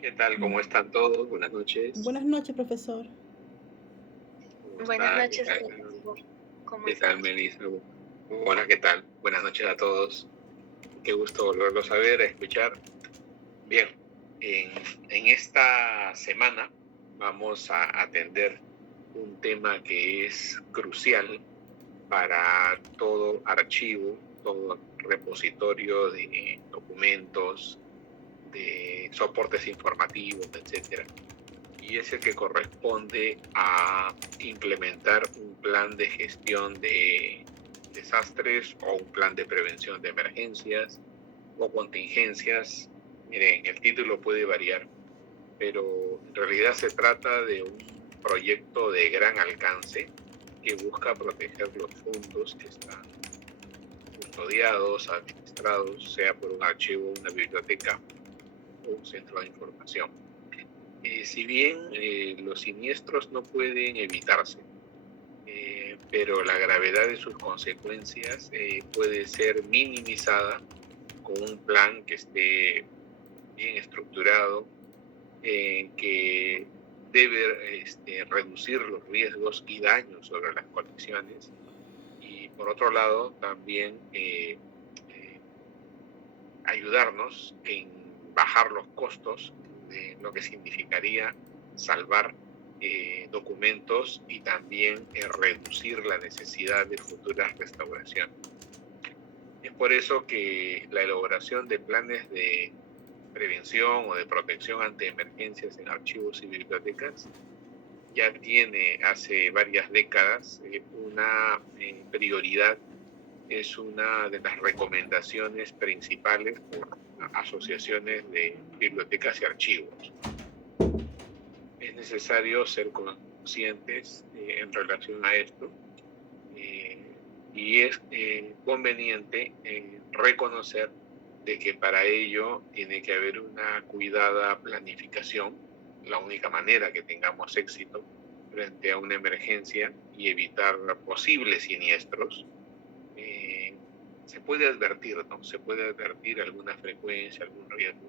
¿Qué tal? Mm, ¿Cómo están todos? Buenas noches. Buenas noches, profesor. ¿Cómo Buenas está? ¿Qué noches, tal? profesor. ¿Cómo ¿Qué tal, está? Melissa? Hola, ¿qué tal? Buenas noches a todos. Qué gusto volverlos a ver, a escuchar. Bien, en esta semana vamos a atender un tema que es crucial para todo archivo, todo repositorio de documentos, de soportes informativos, etcétera. Y es el que corresponde a implementar un plan de gestión de desastres o un plan de prevención de emergencias o contingencias. Miren, el título puede variar, pero en realidad se trata de un proyecto de gran alcance que busca proteger los fondos que están custodiados, administrados, sea por un archivo, una biblioteca o un centro de información. Si bien los siniestros no pueden evitarse, pero la gravedad de sus consecuencias puede ser minimizada con un plan que esté bien estructurado, que debe reducir los riesgos y daños sobre las conexiones y por otro lado también ayudarnos en bajar los costos de lo que significaría salvar documentos y también reducir la necesidad de futuras restauraciones. Es por eso que la elaboración de planes de prevención o de protección ante emergencias en archivos y bibliotecas ya tiene hace varias décadas una prioridad, es una de las recomendaciones principales por asociaciones de bibliotecas y archivos. Es necesario ser conscientes en relación a esto y es conveniente reconocer de que para ello tiene que haber una cuidada planificación, la única manera que tengamos éxito frente a una emergencia y evitar posibles siniestros. Se puede advertir, ¿no? Se puede advertir alguna frecuencia, algún riesgo.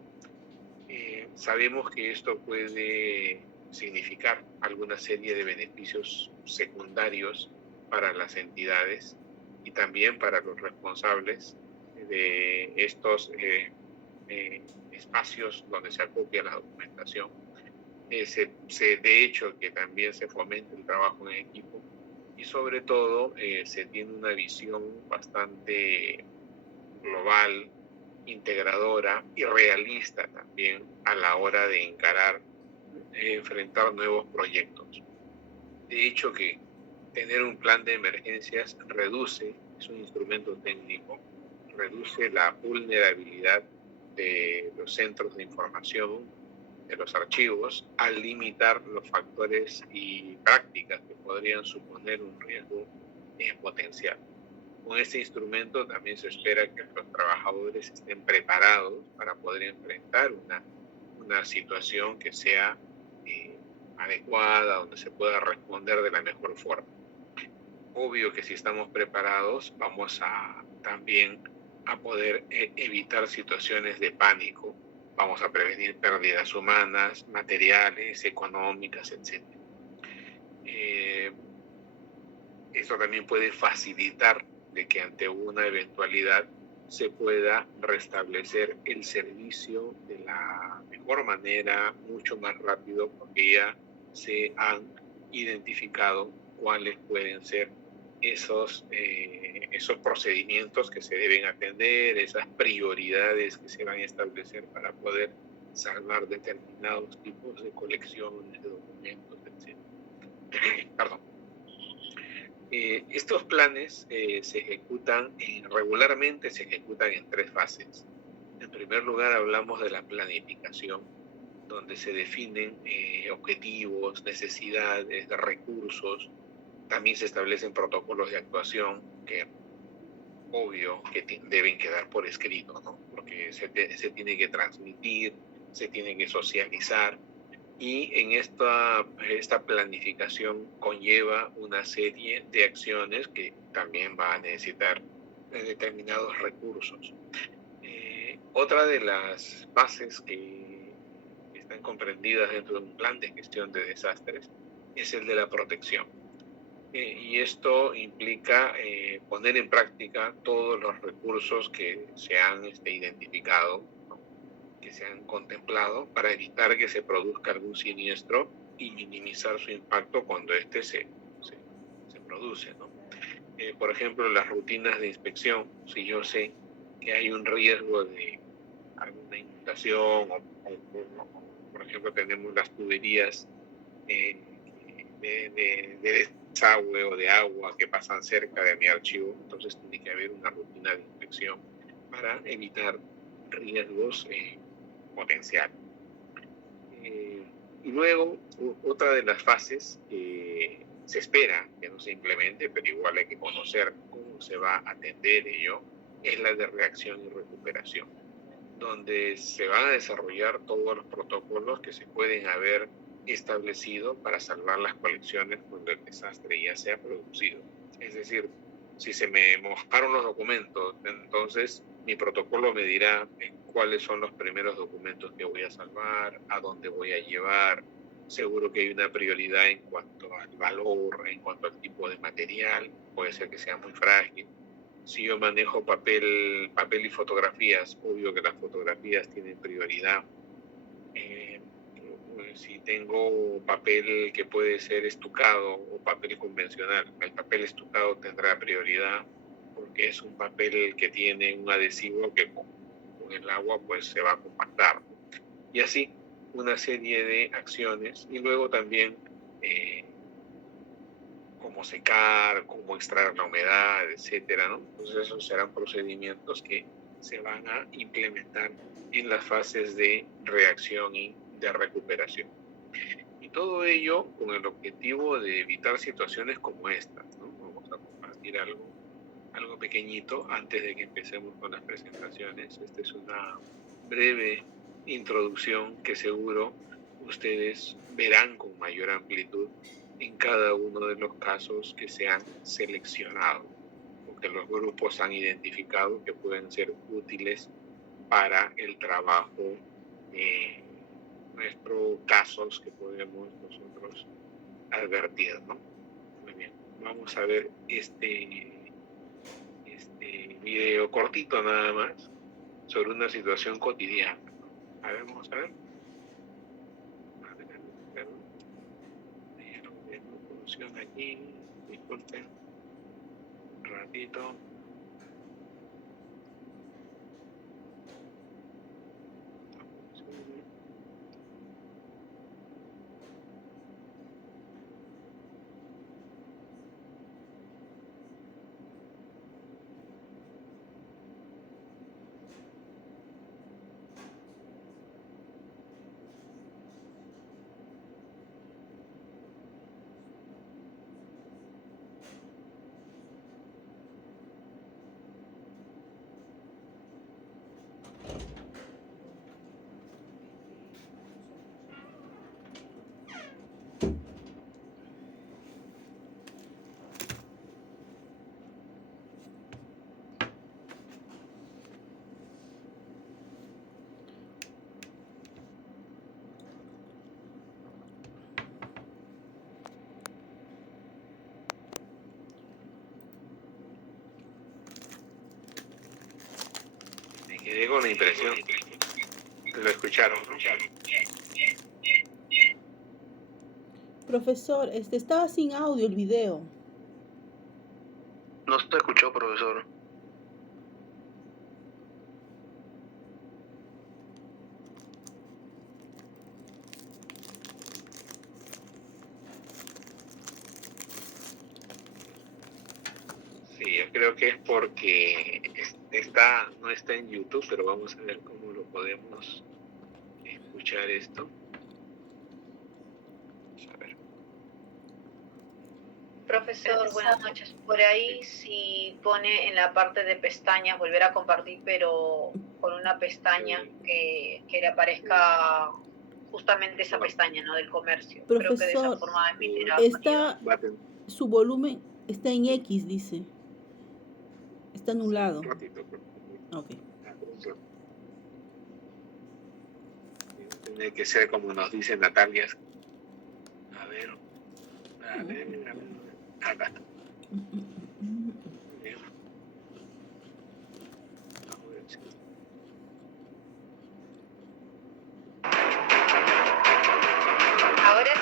Sabemos que esto puede significar alguna serie de beneficios secundarios para las entidades y también para los responsables de estos espacios donde se acopia la documentación. De hecho, que también se fomente el trabajo en equipo y sobre todo se tiene una visión bastante global, integradora y realista también a la hora de enfrentar nuevos proyectos. De hecho que tener un plan de emergencias es un instrumento técnico, reduce la vulnerabilidad de los centros de información, de los archivos, al limitar los factores y prácticas que podrían suponer un riesgo potencial. Con este instrumento también se espera que los trabajadores estén preparados para poder enfrentar una situación que sea adecuada, donde se pueda responder de la mejor forma. Obvio que si estamos preparados vamos a también a poder evitar situaciones de pánico, vamos a prevenir pérdidas humanas, materiales, económicas, etc. Esto también puede facilitar de que ante una eventualidad se pueda restablecer el servicio de la mejor manera, mucho más rápido, porque ya se han identificado cuáles pueden ser esos procedimientos que se deben atender, esas prioridades que se van a establecer para poder salvar determinados tipos de colecciones, de documentos, etc. Perdón. Estos planes regularmente se ejecutan en tres fases. En primer lugar, hablamos de la planificación, donde se definen objetivos, necesidades, recursos. También se establecen protocolos de actuación que, obvio, que deben quedar por escrito, ¿no? Porque se tiene que transmitir, se tiene que socializar. Y en esta planificación conlleva una serie de acciones que también va a necesitar determinados recursos. Otra de las bases que están están comprendidas dentro de un plan de gestión de desastres, es el de la protección. Y esto implica poner en práctica todos los recursos que se han identificado, ¿no?, que se han contemplado para evitar que se produzca algún siniestro y minimizar su impacto cuando éste se produce, ¿no? Por ejemplo, las rutinas de inspección, si yo sé que hay un riesgo de alguna inundación o por ejemplo, tenemos las tuberías de desagüe o de agua que pasan cerca de mi archivo, entonces tiene que haber una rutina de inspección para evitar riesgos potenciales. Y luego, otra de las fases que se espera que no se implemente, pero igual hay que conocer cómo se va a atender ello, es la de reacción y recuperación, donde se van a desarrollar todos los protocolos que se pueden haber establecido para salvar las colecciones cuando el desastre ya se ha producido. Es decir, si se me mojaron los documentos, entonces mi protocolo me dirá cuáles son los primeros documentos que voy a salvar, a dónde voy a llevar. Seguro que hay una prioridad en cuanto al valor, en cuanto al tipo de material, puede ser que sea muy frágil. Si yo manejo papel y fotografías, obvio que las fotografías tienen prioridad. Si tengo papel que puede ser estucado o papel convencional, el papel estucado tendrá prioridad porque es un papel que tiene un adhesivo que con el agua pues se va a compactar. Y así una serie de acciones, y luego también cómo secar, cómo extraer la humedad, etcétera, ¿no? Entonces esos serán procedimientos que se van a implementar en las fases de reacción y de recuperación. Y todo ello con el objetivo de evitar situaciones como estas, ¿no? Vamos a compartir algo pequeñito antes de que empecemos con las presentaciones. Esta es una breve introducción que seguro ustedes verán con mayor amplitud en cada uno de los casos que se han seleccionado, porque los grupos han identificado que pueden ser útiles para el trabajo nuestros casos que podemos nosotros advertir, ¿no? Muy bien, vamos a ver este video cortito nada más sobre una situación cotidiana. A ver, vamos a ver. Funciona aquí, disculpen un ratito. Me quedé con la impresión. Lo escucharon, ¿no? Profesor, estaba sin audio el video. No se escuchó, profesor. Sí, yo creo que es porque no está en YouTube, pero vamos a ver cómo lo podemos escuchar esto. Vamos a ver. Profesor, buenas noches. Por ahí si pone en la parte de pestañas volver a compartir, pero con una pestaña que le aparezca justamente esa pestaña, ¿no? Del comercio. Profesor, creo que de esa forma admitirá. Su volumen está en X, dice. Está anulado. Un ratito, Ok. Tiene que ser como nos dice Natalia. A ver, acá está. Bien. A ver si- Ahora sí.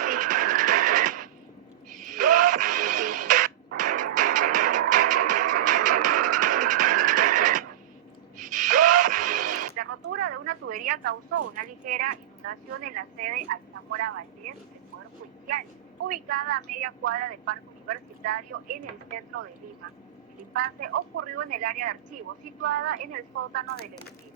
La rotura de una tubería causó una ligera inundación en la sede Alzamora Valdés del Poder Judicial, ubicada a media cuadra del Parque Universitario en el centro de Lima. El impasse ocurrió en el área de archivos, situada en el sótano del edificio.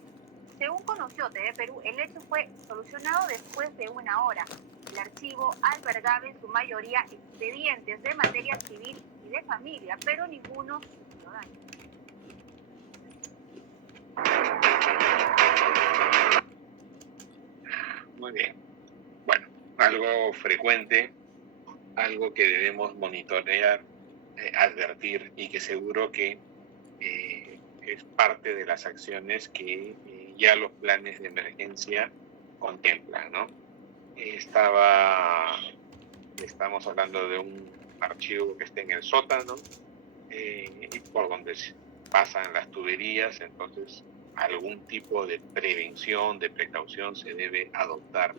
Según conoció TV Perú, el hecho fue solucionado después de una hora. El archivo albergaba en su mayoría expedientes de materia civil y de familia, pero ninguno sufrió daño. Muy bien. Bueno, algo frecuente, algo que debemos monitorear, advertir y que seguro que es parte de las acciones que ya los planes de emergencia contemplan, ¿no? Estamos hablando de un archivo que está en el sótano y por donde pasan las tuberías, entonces algún tipo de prevención, de precaución se debe adoptar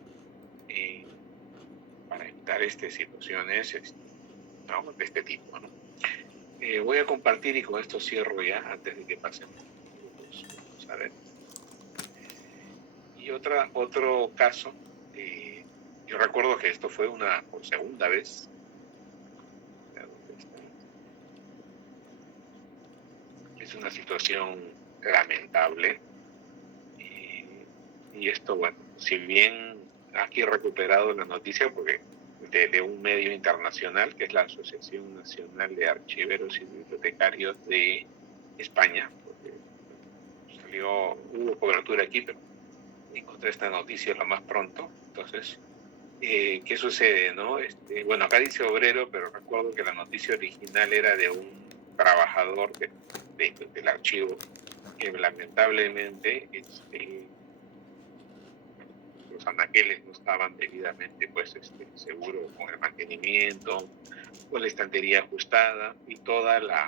para evitar situaciones ¿no? de este tipo, ¿no? Voy a compartir y con esto cierro ya antes de que pasen minutos. Vamos a ver. Y otro caso, yo recuerdo que esto fue por segunda vez. Es una situación lamentable. Y esto, bueno, si bien aquí he recuperado la noticia porque de un medio internacional, que es la Asociación Nacional de Archiveros y Bibliotecarios de España, porque hubo cobertura aquí, pero encontré esta noticia lo más pronto. Entonces, ¿qué sucede, no? Bueno, acá dice obrero, pero recuerdo que la noticia original era de un trabajador del archivo que lamentablemente los anaqueles no estaban debidamente seguros con el mantenimiento, con la estantería ajustada y toda la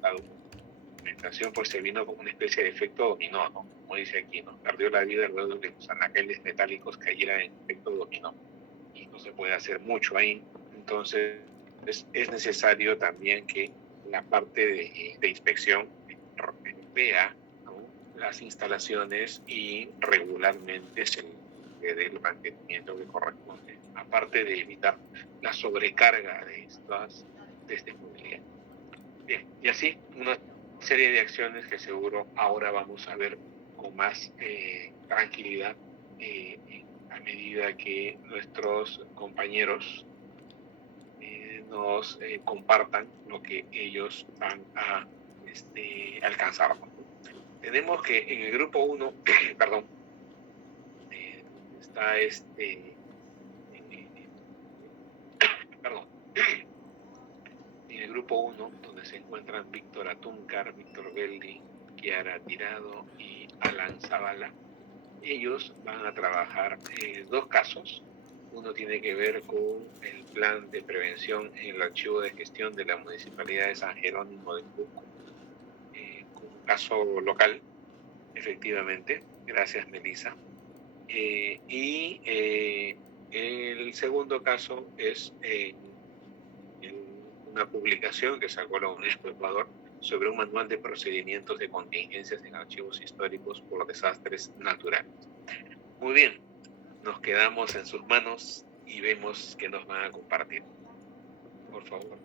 documentación pues se vino como una especie de efecto dominó, ¿no? Como dice aquí, ¿no? Perdió la vida luego de que los anaqueles metálicos cayeran en efecto dominó y no se puede hacer mucho ahí. Entonces es necesario también que la parte de inspección vea, ¿no?, las instalaciones y regularmente se le dé el mantenimiento que corresponde, aparte de evitar la sobrecarga de este mobiliario. Bien, y así una serie de acciones que seguro ahora vamos a ver con más tranquilidad a medida que nuestros compañeros nos compartan lo que ellos van a alcanzar. Tenemos que en el grupo 1, perdón, está perdón, en el grupo 1, donde se encuentran Víctor Atúncar, Víctor Belli, Kiara Tirado y Alan Zavala. Ellos van a trabajar dos casos. Uno tiene que ver con el plan de prevención en el archivo de gestión de la Municipalidad de San Jerónimo de Cusco, con un caso local, efectivamente. Gracias, Melissa. Y el segundo caso es una publicación que sacó la UNESCO Ecuador sobre un manual de procedimientos de contingencias en archivos históricos por desastres naturales. Muy bien, nos quedamos en sus manos y vemos qué nos van a compartir. Por favor.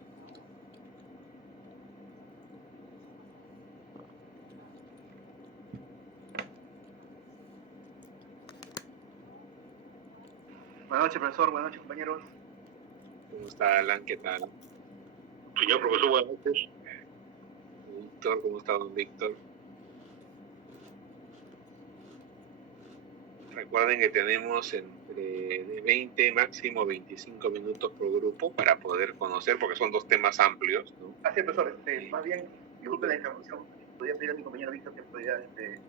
Buenas noches, profesor. Buenas noches, compañeros. ¿Cómo está, Alan? ¿Qué tal? Señor profesor, buenas noches. Víctor, ¿cómo está, don Víctor? Recuerden que tenemos de 20, máximo 25 minutos por grupo para poder conocer, porque son dos temas amplios, ¿no? Así es, profesor. Más bien, disculpe la interrupción. Podría pedir a mi compañero Víctor que pudiera asistirnos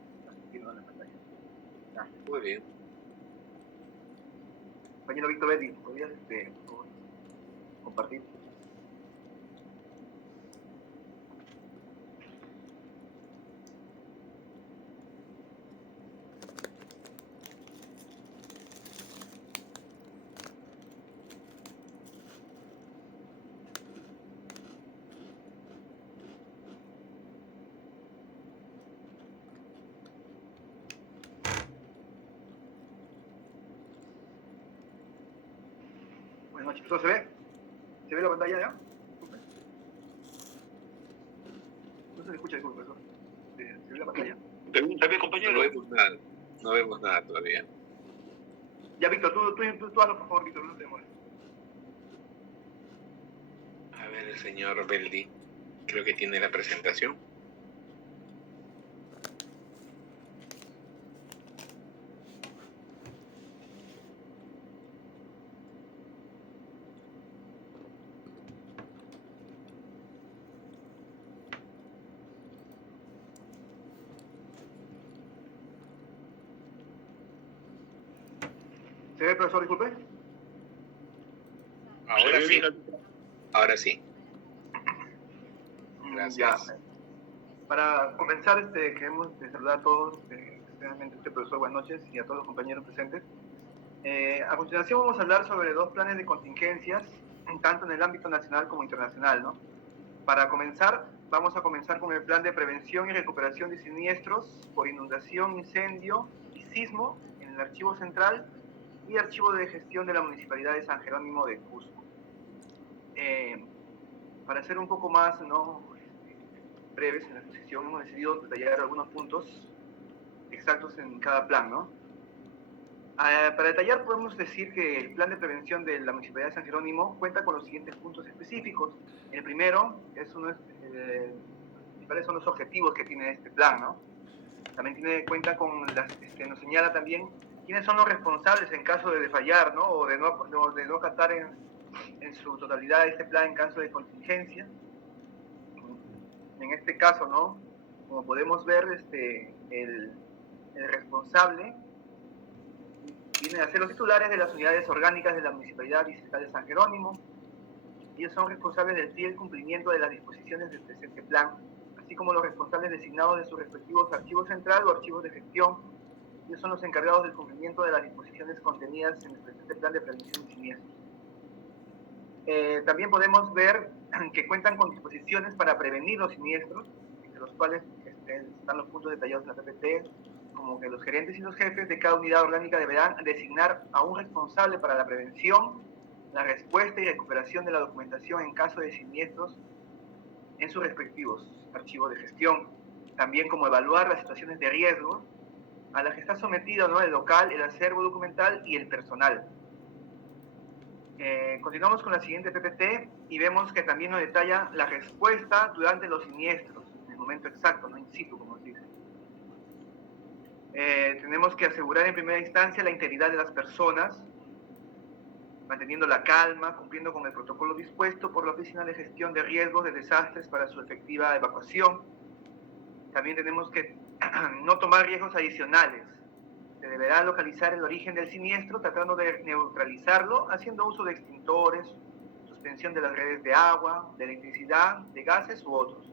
en la pantalla. Muy bien. Compañero Víctor Betty, ¿podrías por favor, compartir? Buenas noches, ¿todo se ve? ¿Se ve la pantalla ya? No se le escucha, disculpe, profesor. ¿Se ve la pantalla? Pregúntame, No compañero. vemos nada. No vemos nada todavía. Ya, Víctor, tú hazlo, por favor, Víctor, no te demores. A ver, el señor Beldi, creo que tiene la presentación. ¿Se ve, profesor, disculpe? Ahora sí. Ahora sí. Gracias. Ya. Para comenzar, queremos saludar a todos, especialmente a este profesor, buenas noches, y a todos los compañeros presentes. A continuación vamos a hablar sobre dos planes de contingencias, tanto en el ámbito nacional como internacional, ¿no? Para comenzar, vamos a comenzar con el plan de prevención y recuperación de siniestros por inundación, incendio y sismo en el Archivo Central y Archivo de Gestión de la Municipalidad de San Jerónimo de Cusco. Para ser un poco más, ¿no?, breves en la exposición, hemos decidido detallar algunos puntos exactos en cada plan, ¿no? Para detallar, podemos decir que el plan de prevención de la Municipalidad de San Jerónimo cuenta con los siguientes puntos específicos. El primero es cuáles son los objetivos que tiene este plan, ¿no? También tiene cuenta con nos señala también quiénes son los responsables en caso de fallar, ¿no? O de no captar en su totalidad este plan en caso de contingencia. En este caso, ¿no?, como podemos ver, el responsable viene a ser los titulares de las unidades orgánicas de la Municipalidad Distrital de San Jerónimo. Ellos son responsables del fiel cumplimiento de las disposiciones del presente plan, así como los responsables designados de sus respectivos archivos central o archivos de gestión. Ellos son los encargados del cumplimiento de las disposiciones contenidas en el presente plan de prevención de siniestros. También podemos ver que cuentan con disposiciones para prevenir los siniestros, entre los cuales están los puntos detallados en la PPT, como que los gerentes y los jefes de cada unidad orgánica deberán designar a un responsable para la prevención, la respuesta y recuperación de la documentación en caso de siniestros en sus respectivos archivos de gestión, también como evaluar las situaciones de riesgo a las que está sometido, ¿no?, el local, el acervo documental y el personal. Continuamos con la siguiente PPT y vemos que también nos detalla la respuesta durante los siniestros, en el momento exacto, no in situ, como se dice. Tenemos que asegurar en primera instancia la integridad de las personas, manteniendo la calma, cumpliendo con el protocolo dispuesto por la Oficina de Gestión de Riesgos de Desastres para su efectiva evacuación. También tenemos que no tomar riesgos adicionales. Se deberá localizar el origen del siniestro tratando de neutralizarlo haciendo uso de extintores, suspensión de las redes de agua, de electricidad, de gases u otros.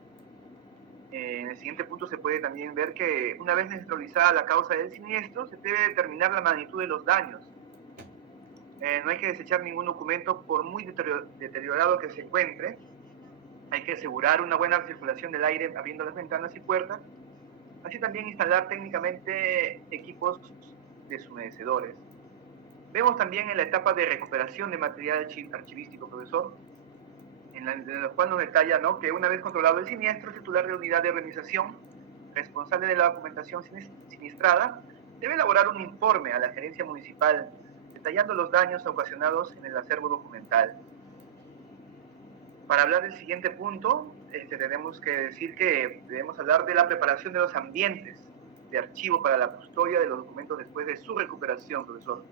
En el siguiente punto se puede también ver que una vez neutralizada la causa del siniestro, se debe determinar la magnitud de los daños. No hay que desechar ningún documento por muy deteriorado que se encuentre. Hay que asegurar una buena circulación del aire abriendo las ventanas y puertas. Así también instalar técnicamente equipos deshumedecedores. Vemos también en la etapa de recuperación de material archivístico, profesor, en la cual nos detalla, ¿no?, que una vez controlado el siniestro, el titular de la unidad de organización responsable de la documentación siniestrada debe elaborar un informe a la gerencia municipal detallando los daños ocasionados en el acervo documental. Para hablar del siguiente punto, tenemos que decir que debemos hablar de la preparación de los ambientes de archivo para la custodia de los documentos después de su recuperación, profesor.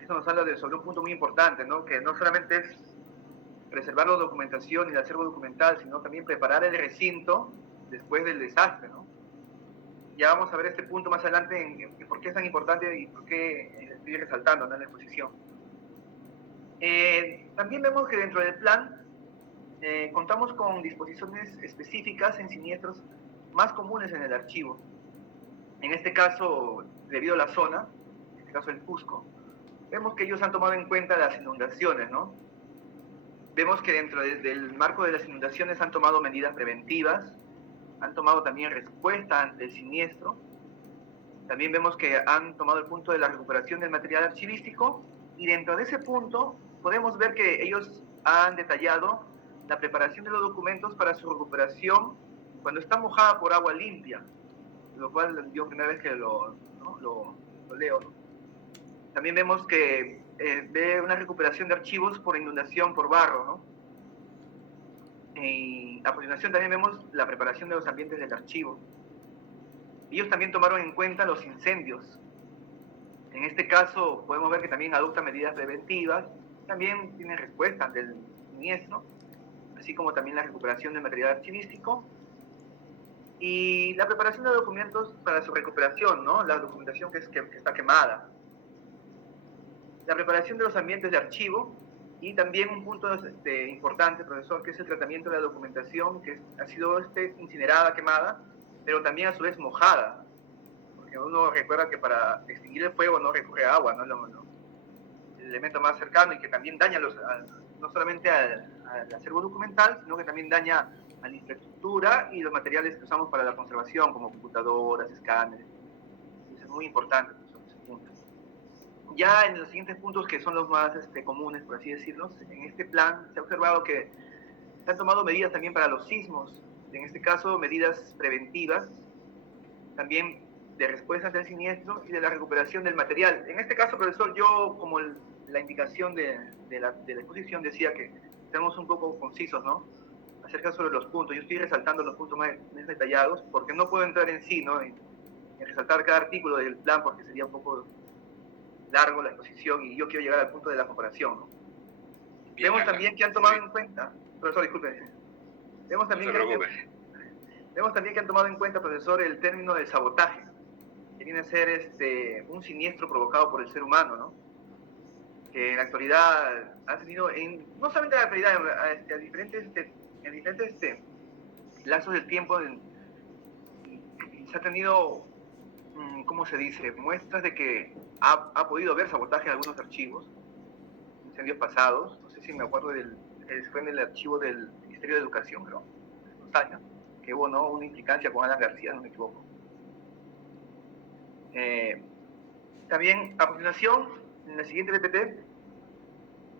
Esto nos habla sobre un punto muy importante, ¿no?, que no solamente es preservar la documentación y el acervo documental, sino también preparar el recinto después del desastre, ¿no? Ya vamos a ver este punto más adelante en por qué es tan importante y por qué estoy resaltando, ¿no?, en la exposición. También vemos que dentro del plan contamos con disposiciones específicas en siniestros más comunes en el archivo. En este caso, debido a la zona, en este caso el Cusco, vemos que ellos han tomado en cuenta las inundaciones, ¿no? Vemos que dentro del marco de las inundaciones han tomado medidas preventivas, han tomado también respuesta ante el siniestro. También vemos que han tomado el punto de la recuperación del material archivístico, y dentro de ese punto podemos ver que ellos han detallado la preparación de los documentos para su recuperación cuando está mojada por agua limpia, lo cual yo primera vez que lo leo, ¿no? También vemos que ve una recuperación de archivos por inundación por barro, ¿no? Y a continuación también vemos la preparación de los ambientes del archivo. Ellos también tomaron en cuenta los incendios. En este caso podemos ver que también adopta medidas preventivas, también tiene respuesta ante el siniestro, así como también la recuperación del material archivístico y la preparación de documentos para su recuperación, ¿no? La documentación que está quemada. La preparación de los ambientes de archivo y también un punto importante, profesor, que es el tratamiento de la documentación que ha sido incinerada, quemada, pero también a su vez mojada. Porque uno recuerda que para extinguir el fuego no recurre a agua, ¿no? El elemento más cercano y que también daña no solamente al acervo documental, sino que también daña a la infraestructura y los materiales que usamos para la conservación, como computadoras, escáneres. Eso es muy importante, ese punto. Ya en los siguientes puntos, que son los más comunes, por así decirlo, en este plan se ha observado que se han tomado medidas también para los sismos, en este caso medidas preventivas, también de respuesta ante el siniestro y de la recuperación del material. En este caso, profesor, yo como la indicación de la exposición decía que estamos un poco concisos, ¿no?, acerca sobre los puntos. Yo estoy resaltando los puntos más detallados porque no puedo entrar en sí, ¿no?, en resaltar cada artículo del plan porque sería un poco largo la exposición y yo quiero llegar al punto de la comparación, ¿no? Bien, vemos también que han tomado en cuenta, profesor, disculpe, vemos también, que han tomado en cuenta, profesor, el término de sabotaje, que viene a ser un siniestro provocado por el ser humano, ¿no?, que en la actualidad ha tenido, no solamente en la actualidad, en diferentes lazos del tiempo, se ha tenido, ¿cómo se dice?, muestras de que ha podido haber sabotaje en algunos archivos, incendios pasados. No sé si me acuerdo fue en el archivo del Ministerio de Educación, creo, que hubo, ¿no?, una implicancia con Alan García, no me equivoco. También, a continuación, en el siguiente PPT,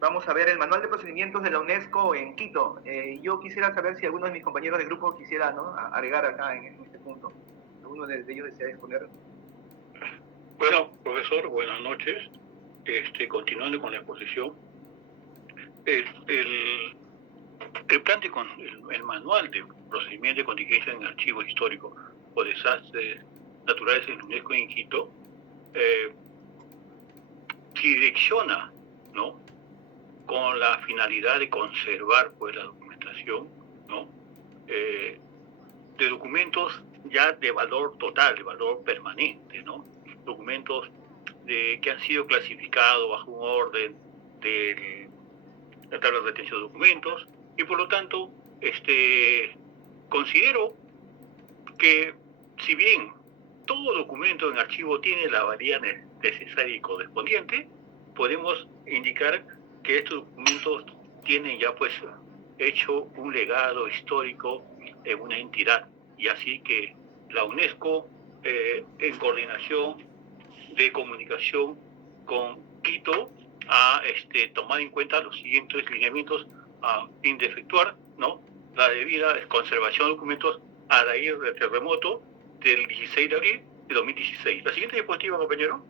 vamos a ver el manual de procedimientos de la UNESCO en Quito. Yo quisiera saber si alguno de mis compañeros de grupo quisiera, ¿no?, agregar acá en este punto. ¿Alguno de ellos desea exponer? Bueno, profesor, buenas noches. Continuando con la exposición, el manual de procedimiento de contingencia en archivos históricos o desastres naturales en UNESCO en Quito direcciona, ¿no?, con la finalidad de conservar, pues, la documentación, ¿no?, de documentos ya de valor total, de valor permanente, ¿no?, documentos que han sido clasificados bajo un orden de la tabla de retención de documentos, y por lo tanto considero que, si bien todo documento en archivo tiene la valía necesaria y correspondiente, podemos indicar que estos documentos tienen ya, pues, hecho un legado histórico en una entidad, y así que la UNESCO, en coordinación de comunicación con Quito, ha tomado en cuenta los siguientes lineamientos a fin de efectuar, ¿no?, la debida conservación de documentos a raíz del terremoto del 16 de abril de 2016. La siguiente diapositiva, compañero.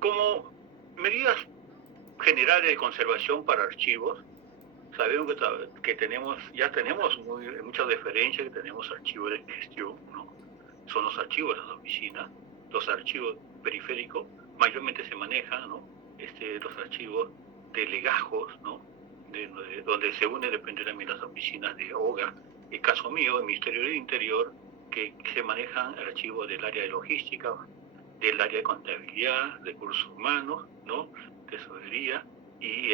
Como medidas generales de conservación para archivos, sabemos que ya tenemos muchas referencias, que tenemos archivos de gestión, ¿no? Son los archivos de las oficinas, los archivos periféricos, mayormente se manejan, ¿no?, los archivos de legajos, ¿no?, donde se unen de repente también las oficinas de OGA, el caso mío, el Ministerio del Interior, que se manejan archivos del área de logística, del área de contabilidad, recursos humanos, ¿no? Tesorería, y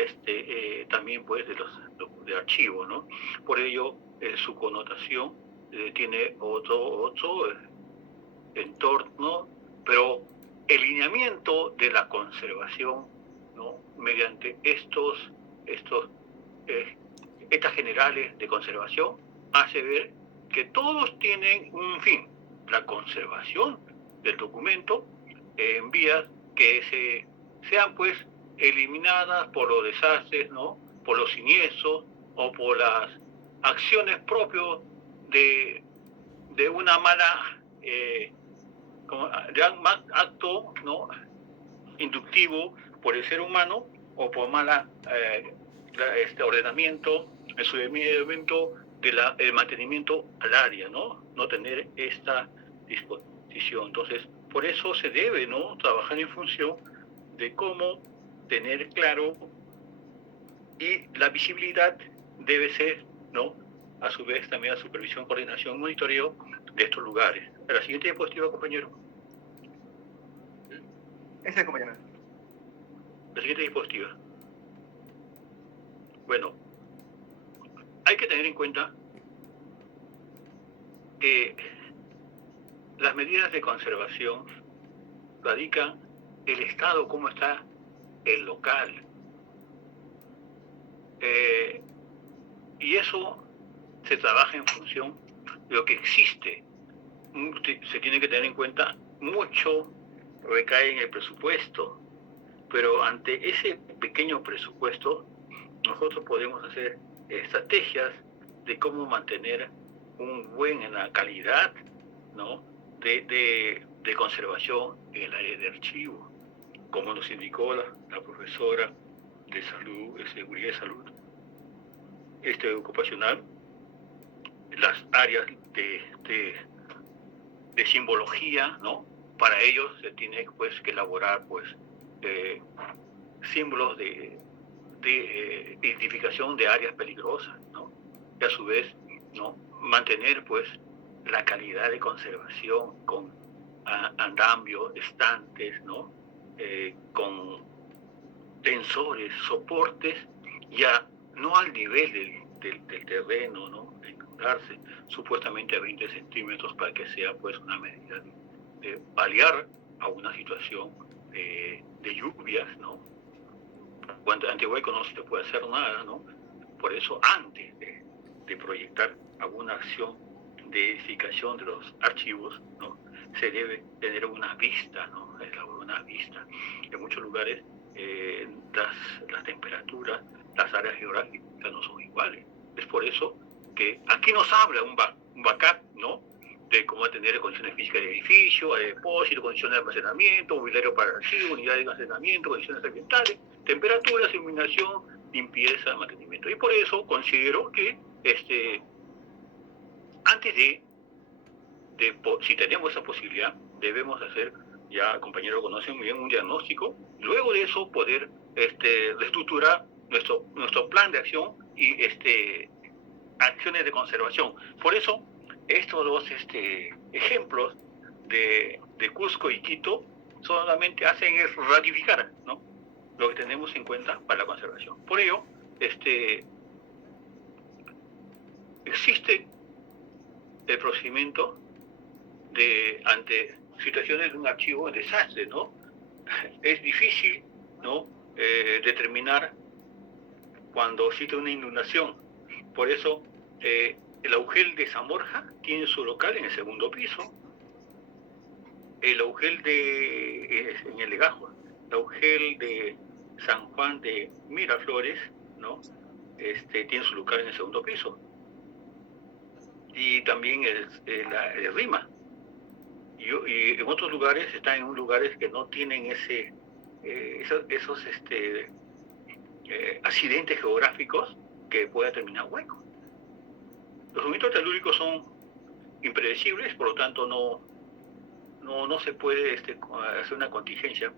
también pues de archivo, ¿no? Por ello su connotación tiene otro entorno, pero el lineamiento de la conservación, ¿no? Mediante estas generales de conservación hace ver que todos tienen un fin, la conservación del documento en vías que sean pues eliminadas por los desastres, ¿no? Por los siniestros o por las acciones propias de una mala de un mal acto, ¿no? Inductivo por el ser humano o por mala ordenamiento en su debido momento el mantenimiento al área, ¿no? No tener esta disposición. Entonces, por eso se debe, ¿no? Trabajar en función de cómo tener claro, y la visibilidad debe ser, ¿no? A su vez también la supervisión, coordinación, monitoreo de estos lugares. A la siguiente diapositiva, compañero. Ese, compañero. La siguiente diapositiva. Bueno, hay que tener en cuenta que las medidas de conservación radican el estado, cómo está el local. Y eso se trabaja en función de lo que existe. Se tiene que tener en cuenta, mucho recae en el presupuesto, pero ante ese pequeño presupuesto nosotros podemos hacer estrategias de cómo mantener en la calidad, ¿no? de conservación en el área de archivo, como nos indicó la profesora de salud, de seguridad y salud ocupacional, las áreas de simbología, ¿no? Para ellos se tiene pues que elaborar pues símbolos de identificación de áreas peligrosas, ¿no? Y a su vez, ¿no? Mantener pues la calidad de conservación con andamios, estantes, ¿no? Con tensores, soportes, ya no al nivel del terreno, ¿no? De inundarse, supuestamente a 20 centímetros para que sea pues una medida de paliar a una situación de lluvias, ¿no? Cuando en Antihuayco no se puede hacer nada, ¿no? Por eso antes de proyectar alguna acción de edificación de los archivos, ¿no? Se debe tener una vista, ¿no? Una vista. En muchos lugares las temperaturas, las áreas geográficas no son iguales. Es por eso que aquí nos habla un backup, ¿no? De cómo atender condiciones físicas del edificio, de depósito, condiciones de almacenamiento, mobiliario para el archivo, unidades de almacenamiento, condiciones ambientales, temperaturas, iluminación, limpieza, mantenimiento. Y por eso considero que antes si tenemos esa posibilidad, debemos hacer, ya el compañero lo conoce muy bien, un diagnóstico, luego de eso poder reestructurar nuestro plan de acción y acciones de conservación. Por eso, estos dos ejemplos de Cusco y Quito solamente hacen es ratificar, ¿no? Lo que tenemos en cuenta para la conservación. Por ello, existe el procedimiento ante situaciones de un archivo en desastre, ¿no? Es difícil, ¿no? Determinar cuando existe una inundación. Por eso, el Augel de San Borja tiene su local en el segundo piso. El Augel en el Legajo, el Augel de San Juan de Miraflores, ¿no? Tiene su local en el segundo piso. Y también el Rima. Y en otros lugares están en lugares que no tienen esos accidentes geográficos que pueda terminar hueco. Los movimientos telúricos son impredecibles, por lo tanto no se puede hacer una contingencia.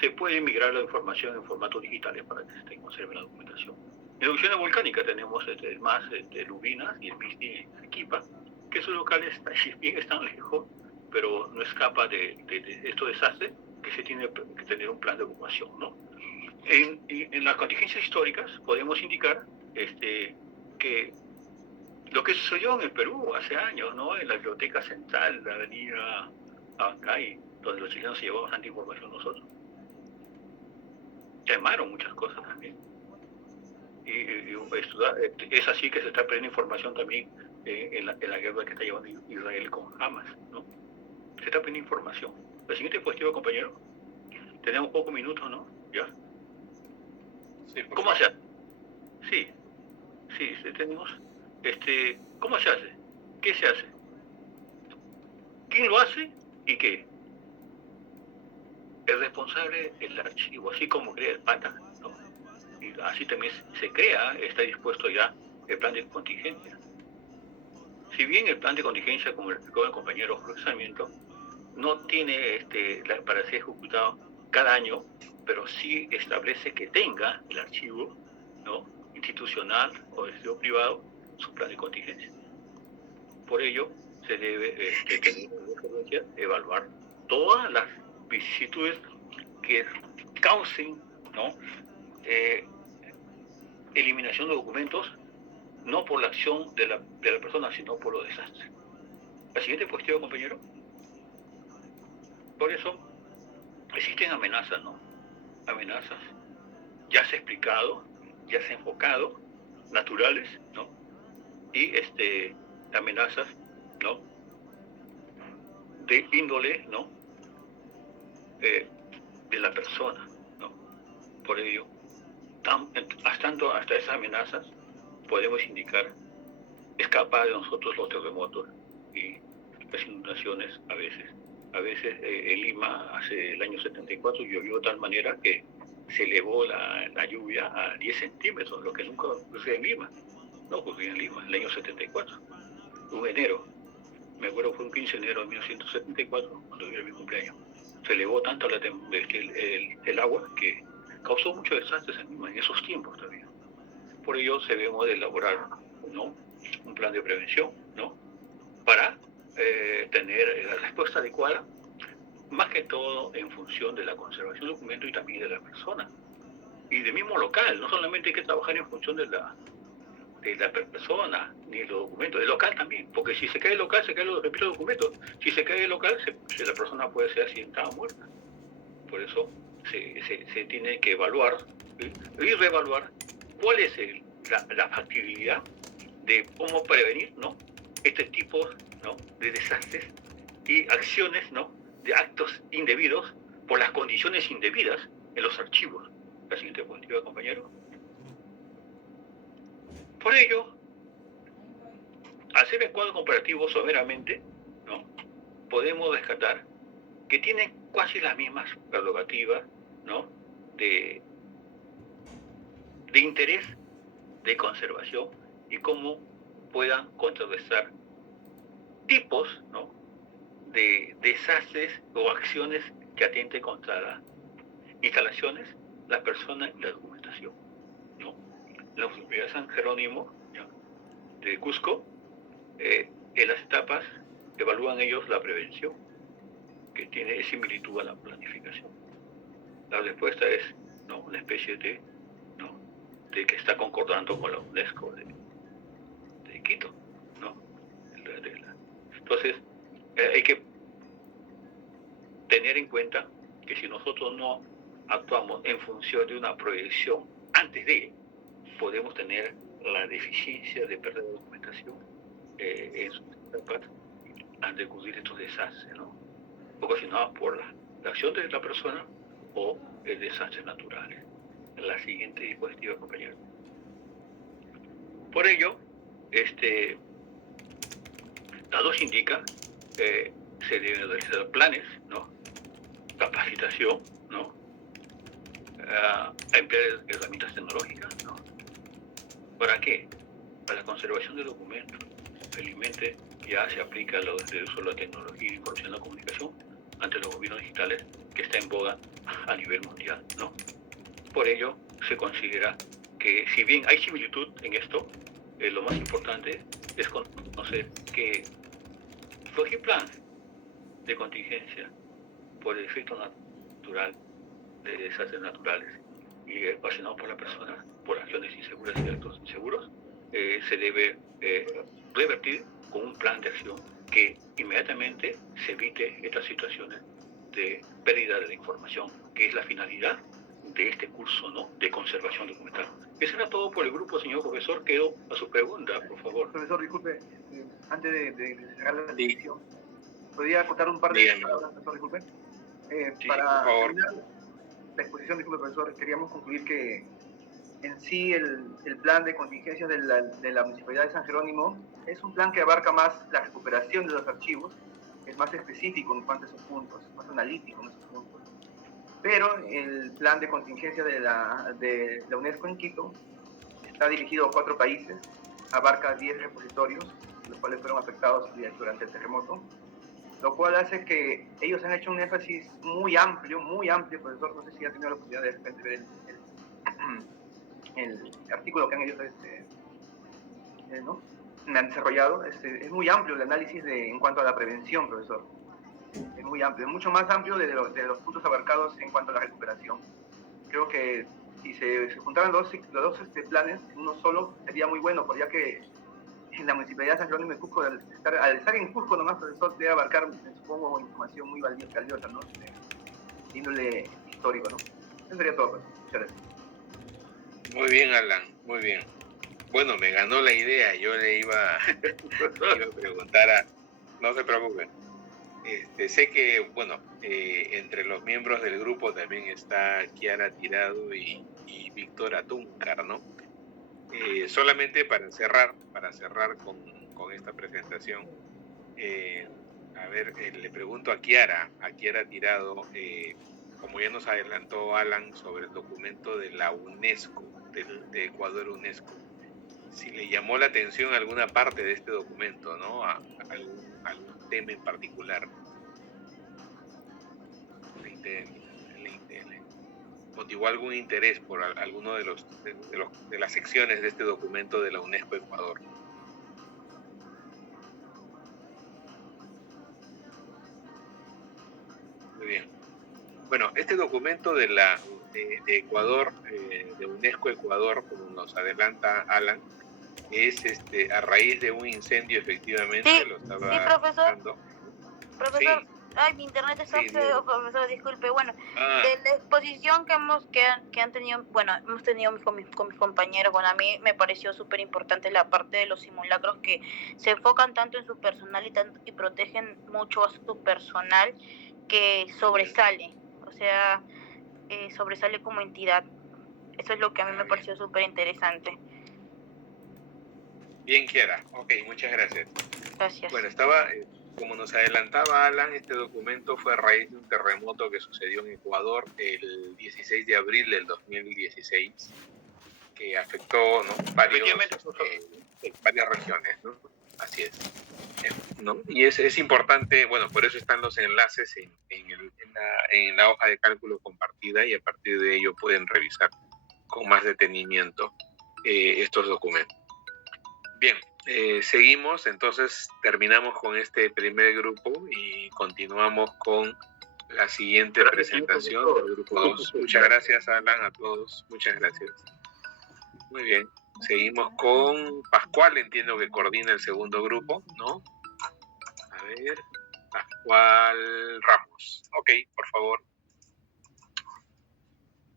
Se puede migrar la información en formatos digitales para que se conserve la documentación. erupciones volcánicas tenemos el MAS de Lubinas y el MISTI en Arequipa, que esos locales, si bien están lejos, pero no escapa de estos desastres, que se tiene que tener un plan de ocupación, ¿no? En las contingencias históricas podemos indicar que lo que sucedió en el Perú hace años, ¿no? En la Biblioteca Central, la avenida Abancay, donde los chilenos se llevaban bastante información nosotros. Quemaron muchas cosas también. Es así que se está perdiendo información también en la guerra que está llevando Israel con Hamas, ¿no? Se está perdiendo información. La siguiente diapositiva, compañero. Tenemos pocos minutos, ¿no? ¿Ya? Sí, ¿Cómo se hace? Sí, tenemos. ¿Cómo se hace? ¿Qué se hace? ¿Quién lo hace y qué? El responsable es el archivo, así como crea el PATA, ¿no? Y así también se crea, está dispuesto ya el plan de contingencia. Si bien el plan de contingencia, como explicó el compañero Jorge Sarmiento, no tiene para ser ejecutado cada año, pero sí establece que tenga el archivo, ¿no?, institucional o privado su plan de contingencia. Por ello, se debe evaluar todas las vicisitudes que causen, ¿no?, eliminación de documentos, no por la acción de la persona, sino por los desastres. La siguiente cuestión, compañero. Por eso existen amenazas, ¿no? Amenazas, ya se ha explicado, ya se ha enfocado, naturales, ¿no? Y amenazas, ¿no?, de índole, ¿no?, de la persona, ¿no? Por ello, hasta esas amenazas podemos indicar escapar de nosotros los terremotos y las inundaciones a veces. A veces en Lima, hace el año 74, llovió de tal manera que se elevó la lluvia a 10 centímetros, lo que nunca ocurrió en Lima. No ocurrió en Lima, el año 74, un enero. Me acuerdo, fue un 15 de enero de 1974, cuando era mi cumpleaños. Se elevó tanto el agua que causó muchos desastres en Lima en esos tiempos también. Por ello debemos de elaborar, ¿no?, un plan de prevención, ¿no?, para tener la respuesta adecuada, más que todo en función de la conservación del documento y también de la persona. Y del mismo local, no solamente hay que trabajar en función de la persona ni los documentos, del local también, porque si se cae el local, se caen los documentos. Si se cae el local, la persona puede ser accidentada o muerta. Por eso se tiene que evaluar y reevaluar cuál es la factibilidad de cómo prevenir, ¿no?, este tipo, ¿no?, de desastres y acciones, ¿no?, de actos indebidos por las condiciones indebidas en los archivos. La siguiente diapositiva, compañero. Por ello, hacer el cuadro comparativo someramente, ¿no?, podemos descartar que tienen casi las mismas prerrogativas, ¿no?, de interés, de conservación, y cómo puedan contrarrestar tipos, ¿no?, de desastres o acciones que atenten contra las instalaciones, las personas y la documentación, ¿no? La Universidad de San Jerónimo, ¿no?, de Cusco, en las etapas evalúan ellos la prevención, que tiene similitud a la planificación. La respuesta es, ¿no?, una especie de que está concordando con la UNESCO de Quito, ¿no? Entonces, hay que tener en cuenta que si nosotros no actuamos en función de una proyección antes de, podemos tener la deficiencia de perder la documentación en sus etapas antes de ocurrir estos desastres, ¿no?, ocasionados por la acción de la persona o desastres naturales. La siguiente diapositiva, compañero. Por ello, la dos indica se deben realizar planes, ¿no?, capacitación, ¿no?, emplear herramientas tecnológicas, ¿no? ¿Para qué? Para la conservación de documentos. Felizmente ya se aplica el uso de la tecnología de información y la comunicación ante los gobiernos digitales, que está en boga a nivel mundial, ¿no? Por ello se considera que si bien hay similitud en esto, lo más importante es conocer que cualquier plan de contingencia por el efecto natural de desastres naturales y ocasionados por la persona por acciones inseguras y actos inseguros, se debe revertir con un plan de acción que inmediatamente se evite estas situaciones de pérdida de la información, que es la finalidad de este curso, ¿no?, de conservación documental. Eso era todo por el grupo, señor profesor. Quedo a su pregunta, por favor. Profesor, disculpe, antes de cerrar la sesión, ¿podría acotar un par de palabras, profesor? Disculpe. Sí, para por favor. terminar la exposición, disculpe, profesor, queríamos concluir que en sí el plan de contingencia de la Municipalidad de San Jerónimo es un plan que abarca más la recuperación de los archivos, es más específico en cuanto a esos puntos, más analítico en esos puntos. Pero el plan de contingencia de la UNESCO en Quito está dirigido a 4 países, abarca 10 repositorios, los cuales fueron afectados durante el terremoto, lo cual hace que ellos han hecho un énfasis muy amplio, profesor. No sé si ha tenido la oportunidad de repente ver el artículo que han ellos ¿no?, han desarrollado. Es muy amplio el análisis en cuanto a la prevención, profesor. Es muy amplio, es mucho más amplio de los puntos abarcados en cuanto a la recuperación. Creo que si se juntaran los dos planes en uno solo, sería muy bueno, porque ya que en la Municipalidad de San Jerónimo de Cusco, al estar en Cusco nomás, profesor, debe abarcar, supongo, información muy valiosa, ¿no?, de índole histórico, ¿no? Eso sería todo, pues. Muchas gracias. Muy bien, Alan, muy bien. Bueno, me ganó la idea. Yo le iba a preguntar No se preocupe. Sé que, bueno, entre los miembros del grupo también está Kiara Tirado y Víctor Atúncar, ¿no? Solamente para cerrar con esta presentación, a ver, le pregunto a Kiara Tirado, como ya nos adelantó Alan sobre el documento de la UNESCO, de Ecuador UNESCO, si le llamó la atención alguna parte de este documento, ¿no? Algún tema en particular. Le motivó algún interés por alguno de las secciones de este documento de la UNESCO Ecuador. Muy bien. Bueno, este documento de Ecuador, de UNESCO Ecuador, como nos adelanta Alan, es a raíz de un incendio, efectivamente. Sí, lo estaba sí, profesor. buscando. Profesor, Sí. Ay, mi internet está feo, profesor, disculpe. Bueno, de la exposición que han tenido, bueno, hemos tenido con mis compañeros, bueno, a mí me pareció súper importante la parte de los simulacros que se enfocan tanto en su personal y protegen mucho a su personal, que sobresale, o sea, sobresale como entidad. Eso es lo que a mí me pareció súper interesante. Bien, Kiara. Ok, muchas gracias. Gracias. Bueno, como nos adelantaba Alan, este documento fue a raíz de un terremoto que sucedió en Ecuador el 16 de abril del 2016, que afectó, ¿no?, varias regiones, ¿no? Así es. ¿No? Y es importante, bueno, por eso están los enlaces en la hoja de cálculo compartida, y a partir de ello pueden revisar con más detenimiento estos documentos. Bien, seguimos, entonces terminamos con este primer grupo y continuamos con la siguiente presentación del grupo 2. Muchas gracias, Alan, a todos. Muchas gracias. Muy bien, seguimos con Pascual, entiendo que coordina el segundo grupo, ¿no? A ver, Pascual Ramos. Ok, por favor.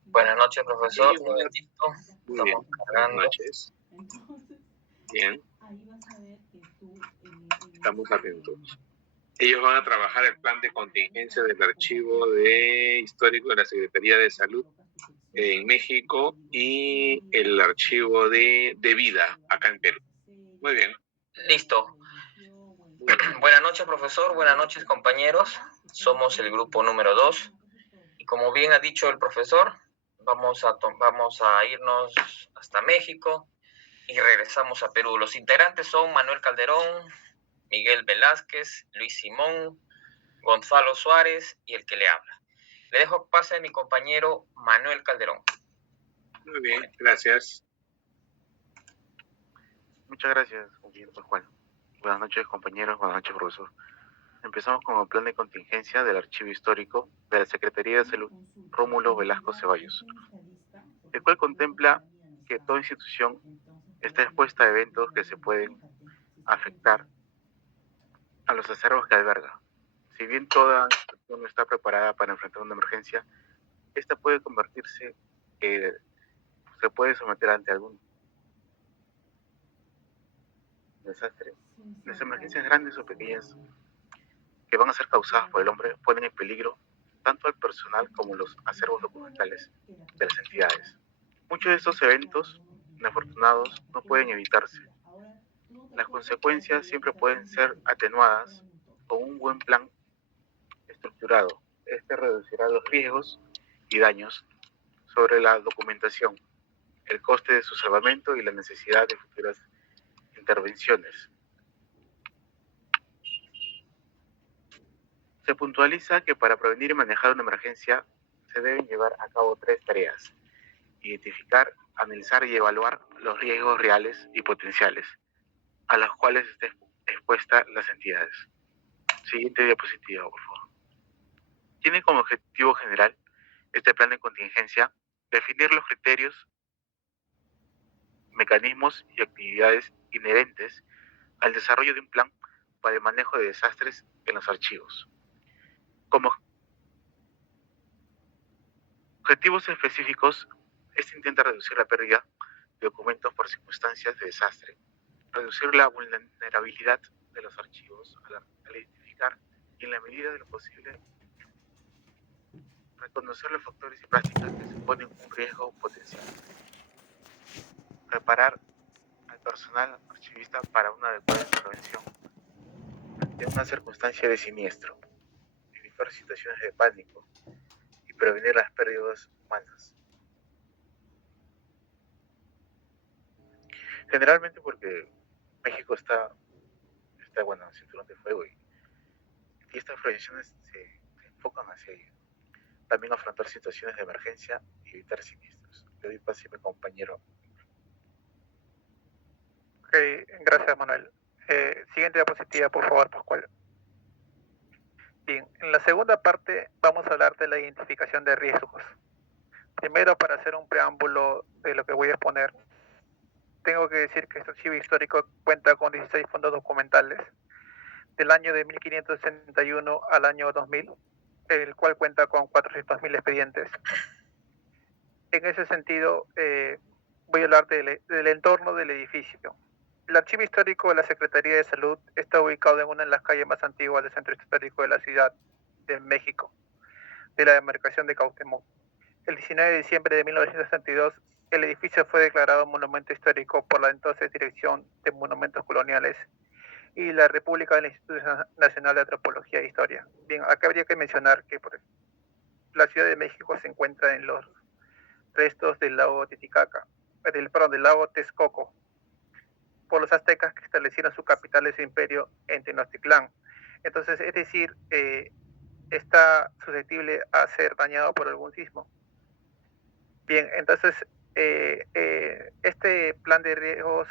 Buenas noches, profesor. Sí, buenas noches. Bien. Estamos atentos. Ellos van a trabajar el plan de contingencia del archivo histórico de la Secretaría de Salud en México y el archivo de vida acá en Perú. Muy bien. Listo. Buenas noches, profesor. Buenas noches, compañeros. Somos el grupo número 2. Y como bien ha dicho el profesor, vamos a irnos hasta México y regresamos a Perú. Los integrantes son Manuel Calderón, Miguel Velázquez, Luis Simón, Gonzalo Suárez y el que le habla. Le dejo pase a mi compañero Manuel Calderón. Muy bien, gracias. Muchas gracias, compañero Pascual. Buenas noches, compañeros. Buenas noches, profesor. Empezamos con el plan de contingencia del Archivo Histórico de la Secretaría de Salud Rómulo Velasco Ceballos, el cual contempla que toda institución está expuesta a eventos que se pueden afectar a los acervos que alberga. Si bien toda institución está preparada para enfrentar una emergencia, esta puede convertirse, se puede someter ante algún desastre. Las emergencias grandes o pequeñas que van a ser causadas por el hombre ponen en peligro tanto al personal como los acervos documentales de las entidades. Muchos de estos eventos inafortunados no pueden evitarse. Las consecuencias siempre pueden ser atenuadas con un buen plan estructurado. Este reducirá los riesgos y daños sobre la documentación, el coste de su salvamento y la necesidad de futuras intervenciones. Se puntualiza que para prevenir y manejar una emergencia se deben llevar a cabo 3 tareas: identificar, analizar y evaluar los riesgos reales y potenciales a los cuales estén expuestas las entidades. Siguiente diapositiva, por favor. Tiene como objetivo general este plan de contingencia definir los criterios, mecanismos y actividades inherentes al desarrollo de un plan para el manejo de desastres en los archivos. Como objetivos específicos, este intenta reducir la pérdida de documentos por circunstancias de desastre, reducir la vulnerabilidad de los archivos al identificar y en la medida de lo posible reconocer los factores y prácticas que suponen un riesgo potencial, preparar al personal archivista para una adecuada intervención ante una circunstancia de siniestro, evitar situaciones de pánico y prevenir las pérdidas humanas. Generalmente porque México está bueno, en cinturón de fuego y estas proyecciones se enfocan hacia ello. También afrontar situaciones de emergencia y evitar siniestros. Le doy paso a mi compañero. Ok, gracias, Manuel. Siguiente diapositiva, por favor, Pascual. Bien, en la segunda parte vamos a hablar de la identificación de riesgos. Primero, para hacer un preámbulo de lo que voy a exponer, tengo que decir que este archivo histórico cuenta con 16 fondos documentales del año de 1561 al año 2000, el cual cuenta con 400.000 expedientes. En ese sentido, voy a hablar del entorno del edificio. El archivo histórico de la Secretaría de Salud está ubicado en una de las calles más antiguas del centro histórico de la Ciudad de México, de la demarcación de Cuauhtémoc. El 19 de diciembre de 1962, el edificio fue declarado monumento histórico por la entonces Dirección de Monumentos Coloniales y la República del Instituto Nacional de Antropología e Historia. Bien, acá habría que mencionar que la Ciudad de México se encuentra en los restos del lago Titicaca, del lago Texcoco, por los aztecas que establecieron su capital de su imperio en Tenochtitlán. Entonces, es decir, está susceptible a ser dañado por algún sismo. Bien, entonces, este plan de riesgos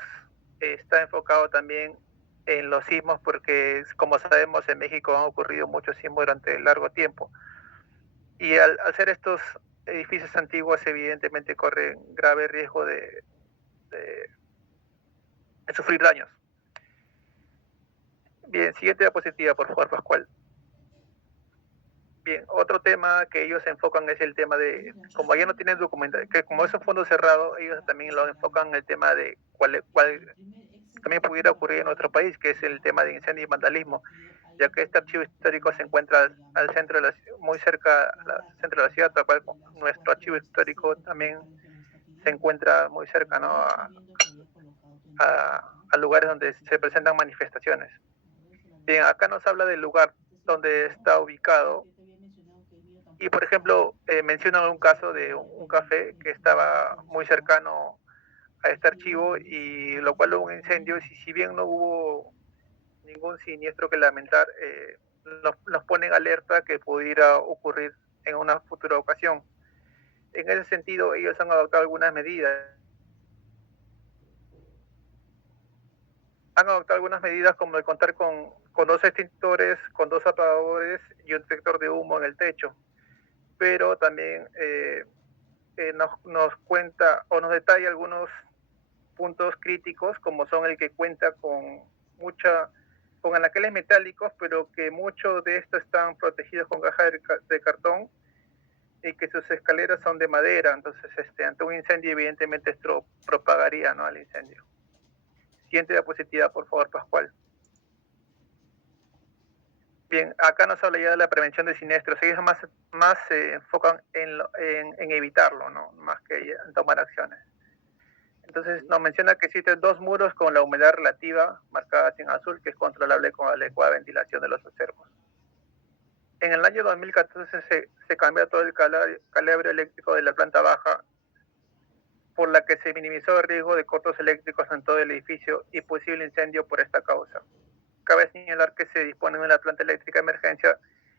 está enfocado también en los sismos porque, como sabemos, en México han ocurrido muchos sismos durante largo tiempo. Y al ser estos edificios antiguos, evidentemente corren grave riesgo de sufrir daños. Bien, siguiente diapositiva, por favor, Pascual. Bien, otro tema que ellos enfocan es el tema de, como ya no tienen documentación, que como es un fondo cerrado, ellos también lo enfocan en el tema de cuál también pudiera ocurrir en nuestro país, que es el tema de incendio y vandalismo, ya que este archivo histórico se encuentra al centro de muy cerca al centro de la ciudad, tal cual nuestro archivo histórico también se encuentra muy cerca, ¿no? a lugares donde se presentan manifestaciones. Bien, acá nos habla del lugar donde está ubicado y, por ejemplo, mencionan un caso de un café que estaba muy cercano a este archivo y lo cual hubo un incendio y si bien no hubo ningún siniestro que lamentar, nos ponen alerta que pudiera ocurrir en una futura ocasión. En ese sentido, ellos han adoptado algunas medidas. han adoptado algunas medidas como el contar con 2 extintores, con 2 apagadores y un detector de humo en el techo. Pero también nos cuenta o nos detalla algunos puntos críticos, como son el que cuenta con anaqueles metálicos, pero que muchos de estos están protegidos con cajas de cartón y que sus escaleras son de madera. Entonces, ante un incendio, evidentemente esto propagaría, ¿no?, al incendio. Siguiente diapositiva, por favor, Pascual. Bien, acá nos habla ya de la prevención de siniestros. Ellos más se enfocan en evitarlo, ¿no?, más que en tomar acciones. Entonces nos menciona que existen 2 muros con la humedad relativa marcadas en azul, que es controlable con la adecuada ventilación de los acervos. En el año 2014 se cambió todo el calibre eléctrico de la planta baja, por la que se minimizó el riesgo de cortos eléctricos en todo el edificio y posible incendio por esta causa. Cabe señalar que se dispone de una planta eléctrica de emergencia,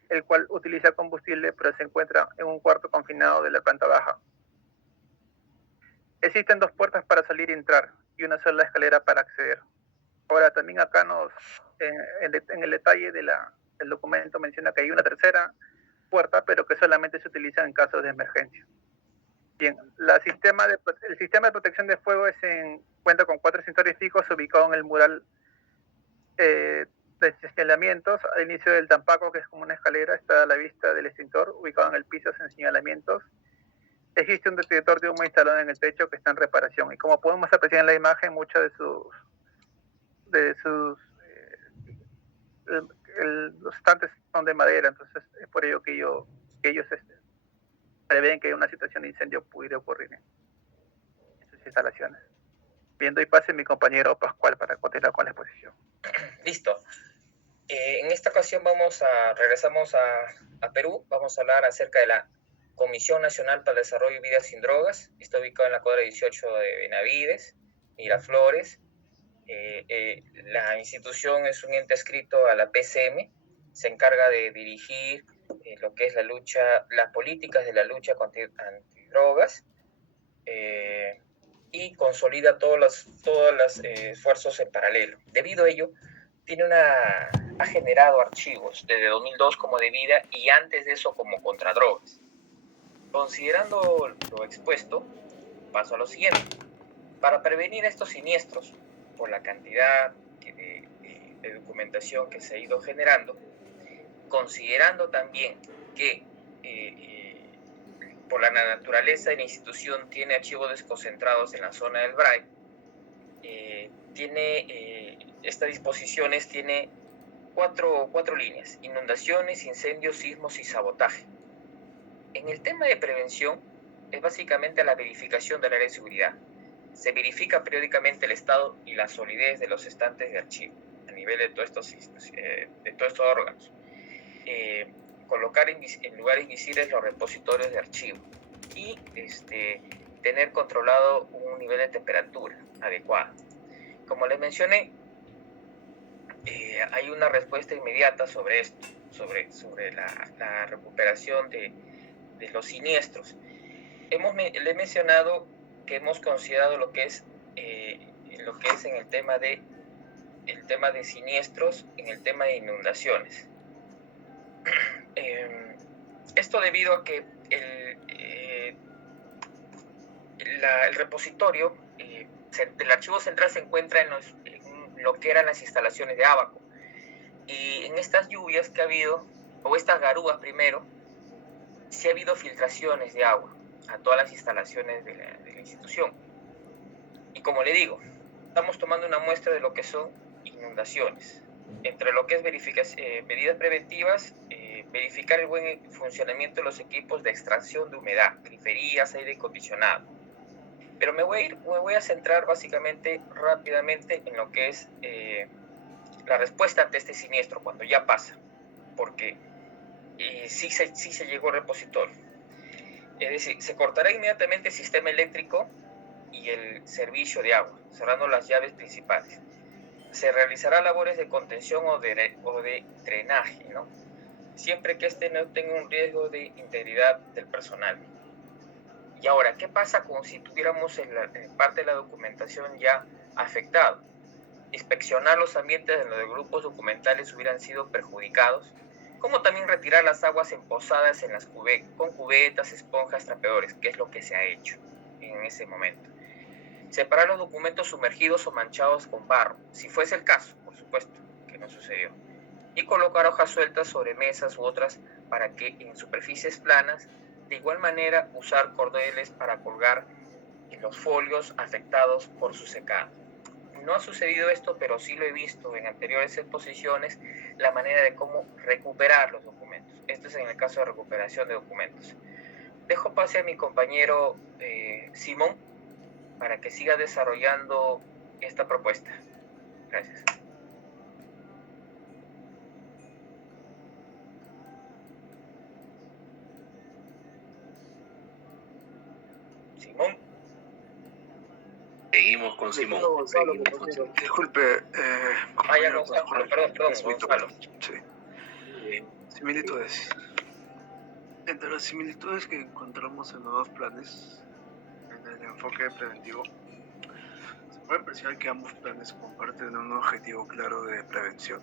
el cual utiliza combustible, pero se encuentra en un cuarto confinado de la planta baja. Existen 2 puertas para salir y entrar y una sola escalera para acceder. Ahora, también acá en el detalle del documento menciona que hay una tercera puerta, pero que solamente se utiliza en casos de emergencia. Bien, el sistema de protección de fuego cuenta con 4 extintores fijos ubicados en el mural de señalamientos. Al inicio del tampaco, que es como una escalera, está a la vista del extintor ubicado en el piso sin señalamientos. Existe un detector de humo instalado en el techo que está en reparación. Y como podemos apreciar en la imagen, muchos los estantes son de madera. Entonces es por ello que ellos prevén que una situación de incendio pudiera ocurrir en sus instalaciones. Bien, doy pase a mi compañero Pascual para continuar con la exposición. Listo. En esta ocasión regresamos a Perú. Vamos a hablar acerca de la Comisión Nacional para el Desarrollo y Vida Sin Drogas. Está ubicado en la cuadra 18 de Benavides, Miraflores. La institución es un ente adscrito a la PCM. Se encarga de dirigir lo que es las políticas de la lucha antidrogas y consolida todos los esfuerzos en paralelo. Debido a ello, ha generado archivos desde 2002 como de vida y antes de eso como contra drogas. Considerando lo expuesto, paso a lo siguiente. Para prevenir estos siniestros, por la cantidad de documentación que se ha ido generando, considerando también que por la naturaleza de la institución tiene archivos desconcentrados en la zona del BRAE, estas disposiciones tiene cuatro líneas: inundaciones, incendios, sismos y sabotaje. En el tema de prevención es básicamente la verificación del área de seguridad. Se verifica periódicamente el estado y la solidez de los estantes de archivo a nivel de todos estos órganos. Colocar en lugares visibles los repositorios de archivo y tener controlado un nivel de temperatura adecuado. Como les mencioné, hay una respuesta inmediata sobre esto, sobre la recuperación de los siniestros. Le he mencionado que hemos considerado lo que es en el tema de siniestros, en el tema de inundaciones. Esto debido a que el repositorio, el archivo central se encuentra en lo que eran las instalaciones de Abaco. Y en estas lluvias que ha habido, o estas garúas primero, sí ha habido filtraciones de agua a todas las instalaciones de la institución. Y como le digo, estamos tomando una muestra de lo que son inundaciones. Entre lo que es medidas preventivas, verificar el buen funcionamiento de los equipos de extracción de humedad, griferías, aire acondicionado. Pero me voy a centrar básicamente rápidamente en lo que es la respuesta ante este siniestro cuando ya pasa, porque sí se llegó al repositorio. Es decir, se cortará inmediatamente el sistema eléctrico y el servicio de agua, cerrando las llaves principales. Se realizará labores de contención o de drenaje, ¿no? Siempre que no tenga un riesgo de integridad del personal. Y ahora, ¿qué pasa si tuviéramos en parte de la documentación ya afectado? inspeccionar los ambientes en los que grupos documentales hubieran sido perjudicados, como también retirar las aguas empozadas en las con cubetas, esponjas, trapeadores, que es lo que se ha hecho en ese momento. Separar los documentos sumergidos o manchados con barro, si fuese el caso, por supuesto, que no sucedió. Y colocar hojas sueltas sobre mesas u otras para que en superficies planas, de igual manera usar cordeles para colgar los folios afectados por su secado. No ha sucedido esto, pero sí lo he visto en anteriores exposiciones, la manera de cómo recuperar los documentos. Esto es en el caso de recuperación de documentos. Dejo pase a mi compañero Simón para que siga desarrollando esta propuesta. Gracias. Simón. Seguimos con Simón. Disculpe, Gonzalo, perdón, Gonzalo. Sí. Similitudes. Entre las similitudes que encontramos en los dos planes, en el enfoque preventivo, se puede apreciar que ambos planes comparten un objetivo claro de prevención.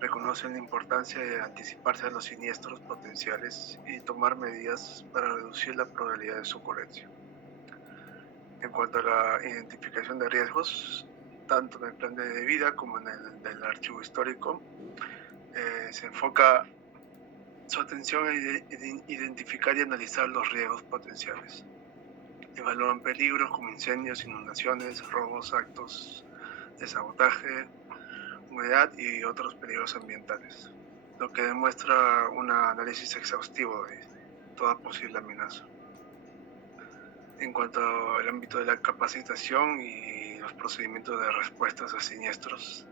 Reconocen la importancia de anticiparse a los siniestros potenciales y tomar medidas para reducir la probabilidad de su ocurrencia. En cuanto a la identificación de riesgos, tanto en el plan de vida como en el del archivo histórico, se enfoca su atención en identificar y analizar los riesgos potenciales. Evalúan peligros como incendios, inundaciones, robos, actos de sabotaje, humedad y otros peligros ambientales, lo que demuestra un análisis exhaustivo de toda posible amenaza. En cuanto al ámbito de la capacitación y los procedimientos de respuestas a siniestros,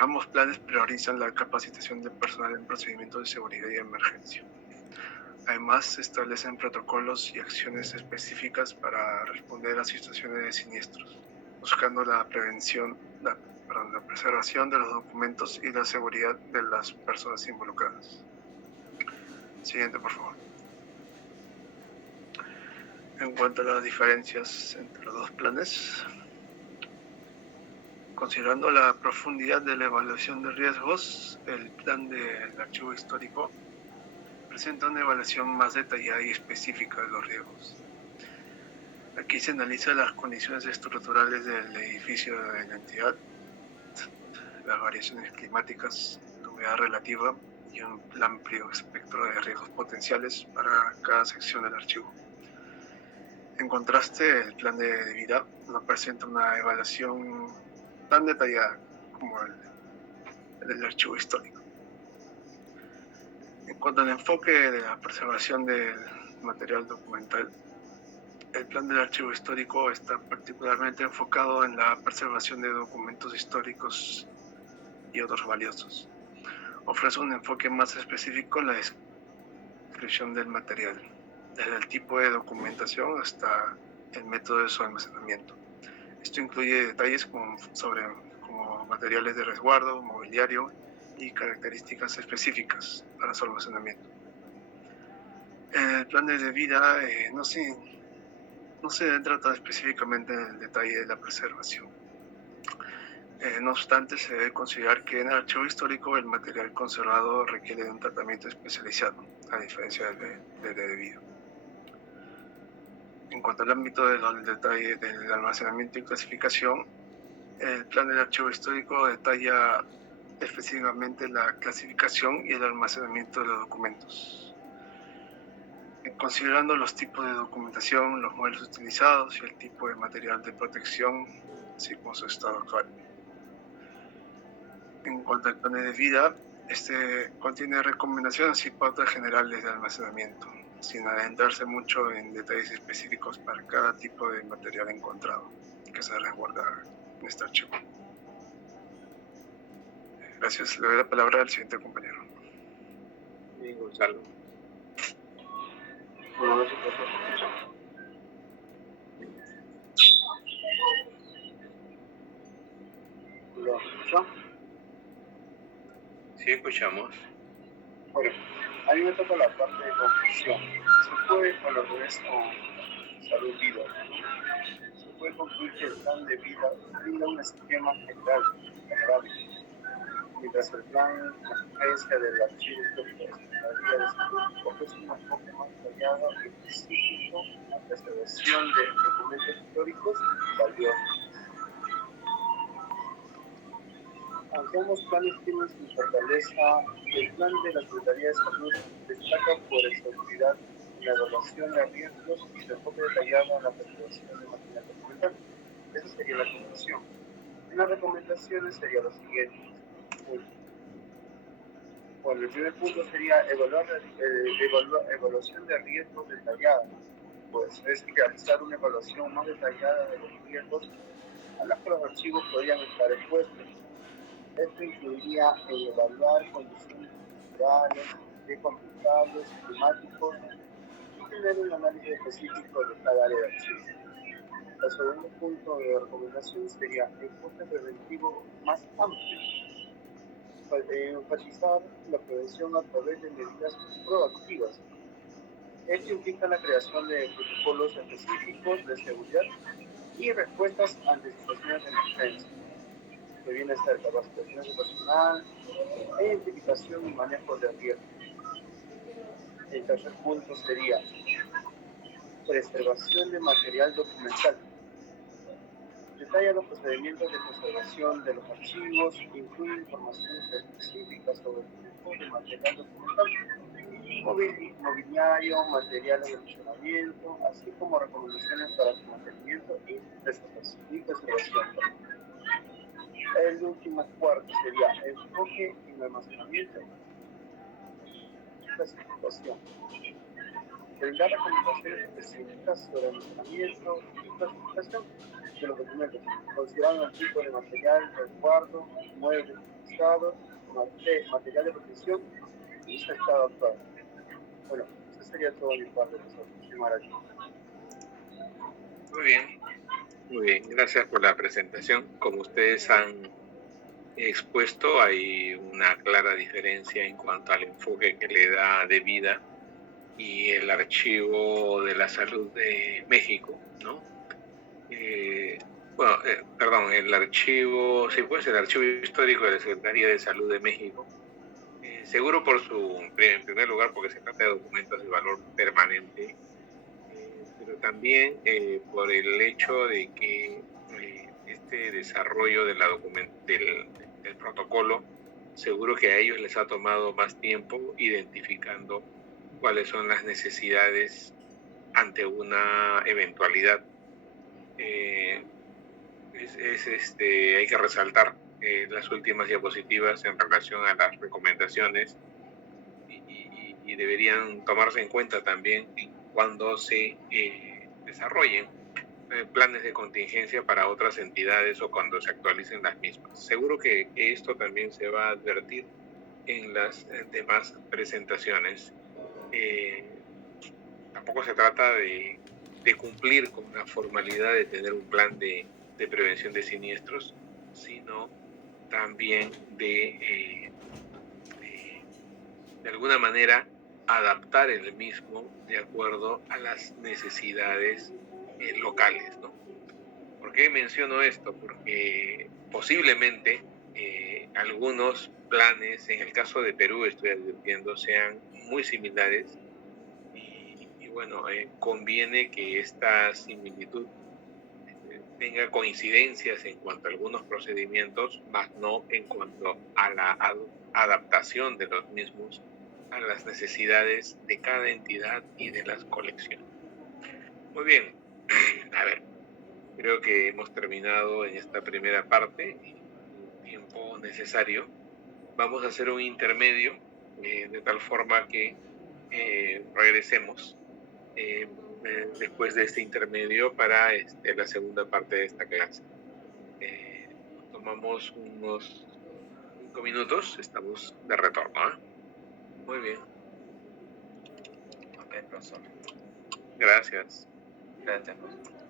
ambos planes priorizan la capacitación del personal en procedimientos de seguridad y emergencia. Además, se establecen protocolos y acciones específicas para responder a situaciones de siniestros, buscando la preservación de los documentos y la seguridad de las personas involucradas. Siguiente, por favor. En cuanto a las diferencias entre los dos planes, considerando la profundidad de la evaluación de riesgos, el plan del archivo histórico presenta una evaluación más detallada y específica de los riesgos. Aquí se analizan las condiciones estructurales del edificio de la entidad, las variaciones climáticas, la humedad relativa y un amplio espectro de riesgos potenciales para cada sección del archivo. En contraste, el plan de vida no presenta una evaluación tan detallada como el del archivo histórico. En cuanto al enfoque de la preservación del material documental, el plan del archivo histórico está particularmente enfocado en la preservación de documentos históricos y otros valiosos. Ofrece un enfoque más específico en la descripción del material, desde el tipo de documentación hasta el método de su almacenamiento. Esto incluye detalles como materiales de resguardo, mobiliario y características específicas para su almacenamiento. El plan de vida no se adentra tan específicamente en el detalle de la preservación. No obstante, se debe considerar que en el archivo histórico el material conservado requiere de un tratamiento especializado, a diferencia del de vida. En cuanto al ámbito del detalle del almacenamiento y clasificación, el plan del archivo histórico detalla específicamente la clasificación y el almacenamiento de los documentos, considerando los tipos de documentación, los modelos utilizados y el tipo de material de protección, así como su estado actual. En cuanto al plan de vida, este contiene recomendaciones y pautas generales de almacenamiento, sin adentrarse mucho en detalles específicos para cada tipo de material encontrado que se resguarda en este archivo. Gracias. Le doy la palabra al siguiente compañero. Bien, Gonzalo. ¿Lo escuchan? Sí, escuchamos. Bueno, a mí me toca la parte de nutrición. Se puede con lo que es con salud viva. Se puede concluir que el plan de vida brinda un esquema general, general, mientras el plan de emergencia del archivo histórico de Secretaría de Salud ofrece un enfoque más detallado y específico a la preservación de documentos históricos valiosos. Aunque ambos planes tienen su fortaleza, el plan de la Secretaría de Salud destaca por exhaustividad en la evaluación de riesgos y su enfoque detallado en la preservación de material documental. Esa sería la conclusión. Las recomendaciones serían las siguientes. Bueno, el primer punto sería evaluación de riesgos detallada. Pues es realizar una evaluación más detallada de los riesgos a los que los archivos podrían estar expuestos. Esto incluiría evaluar condiciones naturales, riesgos ambientales, climáticos y tener un análisis específico de cada área de archivo. El segundo punto de recomendación sería enfoque preventivo más amplio. Enfatizar la prevención a través de medidas proactivas. Esto implica la creación de protocolos específicos de seguridad y respuestas ante situaciones de emergencia. Que viene a ser capacitación de personal, identificación y manejo de riesgos. El tercer punto sería preservación de material documental. Detalla los procedimientos de conservación de los archivos, incluye información específica sobre el tipo de material documental, mobiliario, materiales de funcionamiento, así como recomendaciones para su mantenimiento y preservación. El último cuarto sería enfoque en almacenamiento y clasificación. Brindar recomendaciones específicas sobre almacenamiento y clasificación de los documentos, considerando el tipo de material, resguardo, muebles utilizados, material de protección y su estado actual. Bueno, eso sería todo mi parte, profesor. Muy bien, gracias por la presentación. Como ustedes han expuesto, hay una clara diferencia en cuanto al enfoque que le da de vida y el Archivo de la Salud de México, ¿no? El archivo, sí, pues el Archivo Histórico de la Secretaría de Salud de México, seguro en primer lugar porque se trata de documentos de valor permanente, pero también por el hecho de que este desarrollo de del protocolo, seguro que a ellos les ha tomado más tiempo identificando cuáles son las necesidades ante una eventualidad. Hay que resaltar las últimas diapositivas en relación a las recomendaciones y deberían tomarse en cuenta también cuando se desarrollen planes de contingencia para otras entidades o cuando se actualicen las mismas. Seguro que esto también se va a advertir en las demás presentaciones. Tampoco se trata de cumplir con la formalidad de tener un plan de prevención de siniestros, sino también de alguna manera adaptar el mismo de acuerdo a las necesidades locales, ¿no? ¿Por qué menciono esto? Porque posiblemente algunos planes, en el caso de Perú estoy advirtiendo, sean muy similares y bueno, conviene que esta similitud tenga coincidencias en cuanto a algunos procedimientos, más no en cuanto a la adaptación de los mismos a las necesidades de cada entidad y de las colecciones. Muy bien, a ver, creo que hemos terminado en esta primera parte, en tiempo necesario. Vamos a hacer un intermedio, de tal forma que regresemos después de este intermedio para la segunda parte de esta clase. Tomamos unos 5 minutos, estamos de retorno, ¿eh? Muy bien. Ok, profesor. Gracias. Gracias, profesor.